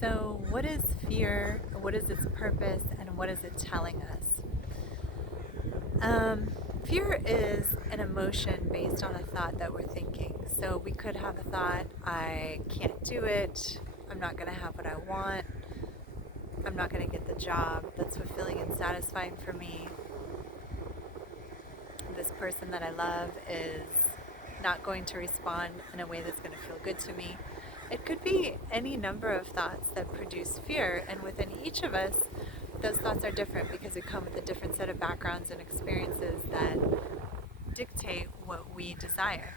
So, what is fear? What is its purpose? And what is it telling us? Um, Fear is an emotion based on a thought that we're thinking. So, we could have a thought, I can't do it, I'm not going to have what I want, I'm not going to get the job that's fulfilling and satisfying for me, this person that I love is not going to respond in a way that's going to feel good to me. It could be any number of thoughts that produce fear, and within each of us, those thoughts are different because we come with a different set of backgrounds and experiences that dictate what we desire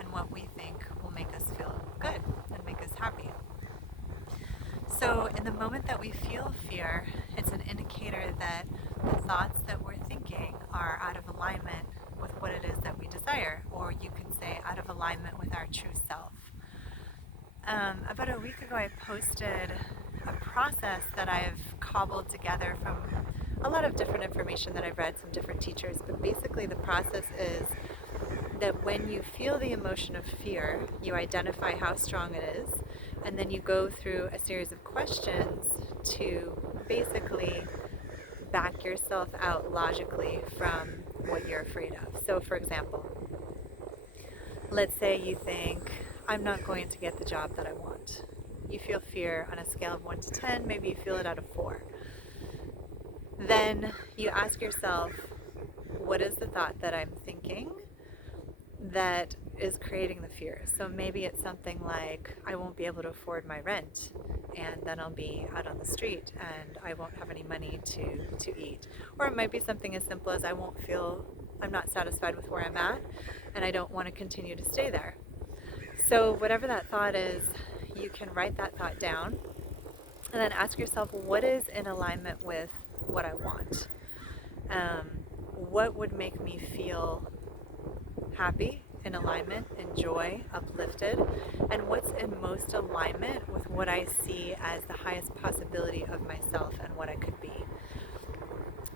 and what we think will make us feel good and make us happy. So, in the moment that we feel fear, it's an indicator that the thoughts that we're thinking are out of alignment with what it is that we desire, or you could say out of alignment with our true self. About a week ago, I posted a process that I've cobbled together from a lot of different information that I've read from different teachers, but basically, the process is that when you feel the emotion of fear, you identify how strong it is, and then you go through a series of questions to basically back yourself out logically from what you're afraid of. So, for example, let's say you think, I'm not going to get the job that I want. You feel fear on a scale of 1 to 10, maybe you feel it out of 4. Then you ask yourself, what is the thought that I'm thinking that is creating the fear? So maybe it's something like, I won't be able to afford my rent, and then I'll be out on the street and I won't have any money to eat. Or it might be something as simple as I'm not satisfied with where I'm at and I don't want to continue to stay there. So whatever that thought is, you can write that thought down and then ask yourself, what is in alignment with what I want? Um, what would make me feel happy, in alignment, in joy, uplifted, and what's in most alignment with what I see as the highest possibility of myself and what I could be.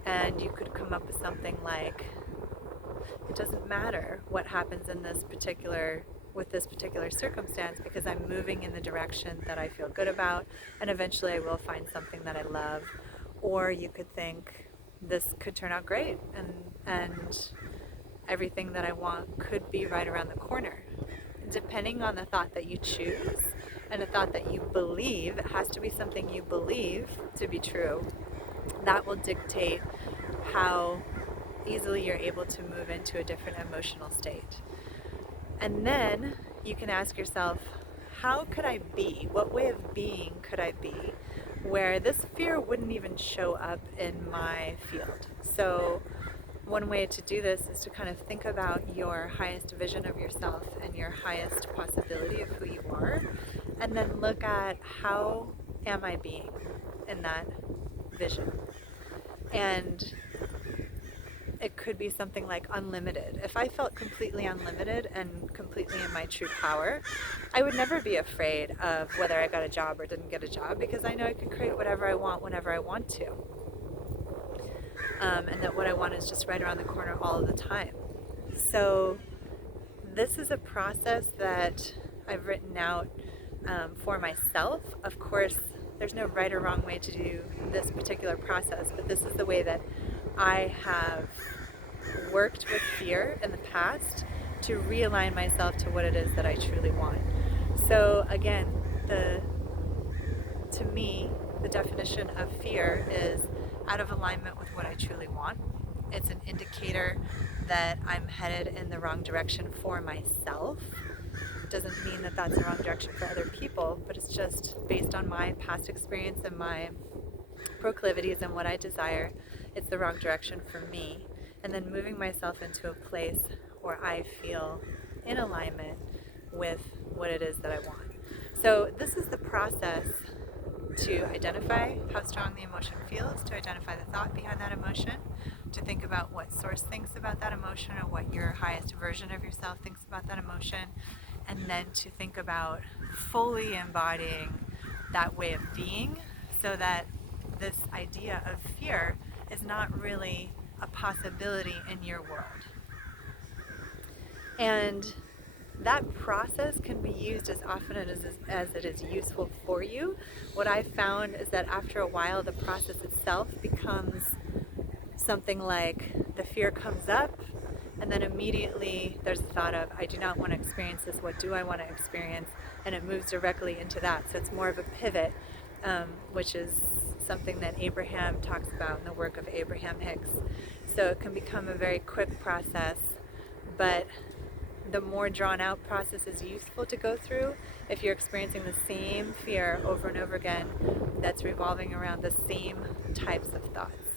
And you could come up with something like, it doesn't matter what happens in this particular with this particular circumstance because I'm moving in the direction that I feel good about, and eventually I will find something that I love. Or you could think, this could turn out great, and everything that I want could be right around the corner. Depending on the thought that you choose and the thought that you believe, it has to be something you believe to be true, that will dictate how easily you're able to move into a different emotional state. And then you can ask yourself, how could I be? What way of being could I be where this fear wouldn't even show up in my field? So one way to do this is to kind of think about your highest vision of yourself and your highest possibility of who you are, and then look at how am I being in that vision. And it could be something like unlimited. If I felt completely unlimited and completely in my true power, I would never be afraid of whether I got a job or didn't get a job because I know I can create whatever I want whenever I want to. And that what I want is just right around the corner all of the time. So this is a process that I've written out for myself. Of course, there's no right or wrong way to do this particular process, but this is the way that I have worked with fear in the past to realign myself to what it is that I truly want. So again, to me, the definition of fear is out of alignment with what I truly want. It's an indicator that I'm headed in the wrong direction for myself. Doesn't mean that that's the wrong direction for other people, but it's just based on my past experience and my proclivities and what I desire. It's the wrong direction for me. And then moving myself into a place where I feel in alignment with what it is that I want. So this is the process to identify how strong the emotion feels, to identify the thought behind that emotion, to think about what source thinks about that emotion or what your highest version of yourself thinks about that emotion, and then to think about fully embodying that way of being so that this idea of fear is not really a possibility in your world. And that process can be used as often as it is useful for you. What I've found is that after a while, the process itself becomes something like the fear comes up, and then immediately there's the thought of, I do not want to experience this, what do I want to experience? And it moves directly into that. So it's more of a pivot, which is something that Abraham talks about in the work of Abraham Hicks. So it can become a very quick process, but the more drawn out process is useful to go through if you're experiencing the same fear over and over again that's revolving around the same types of thoughts.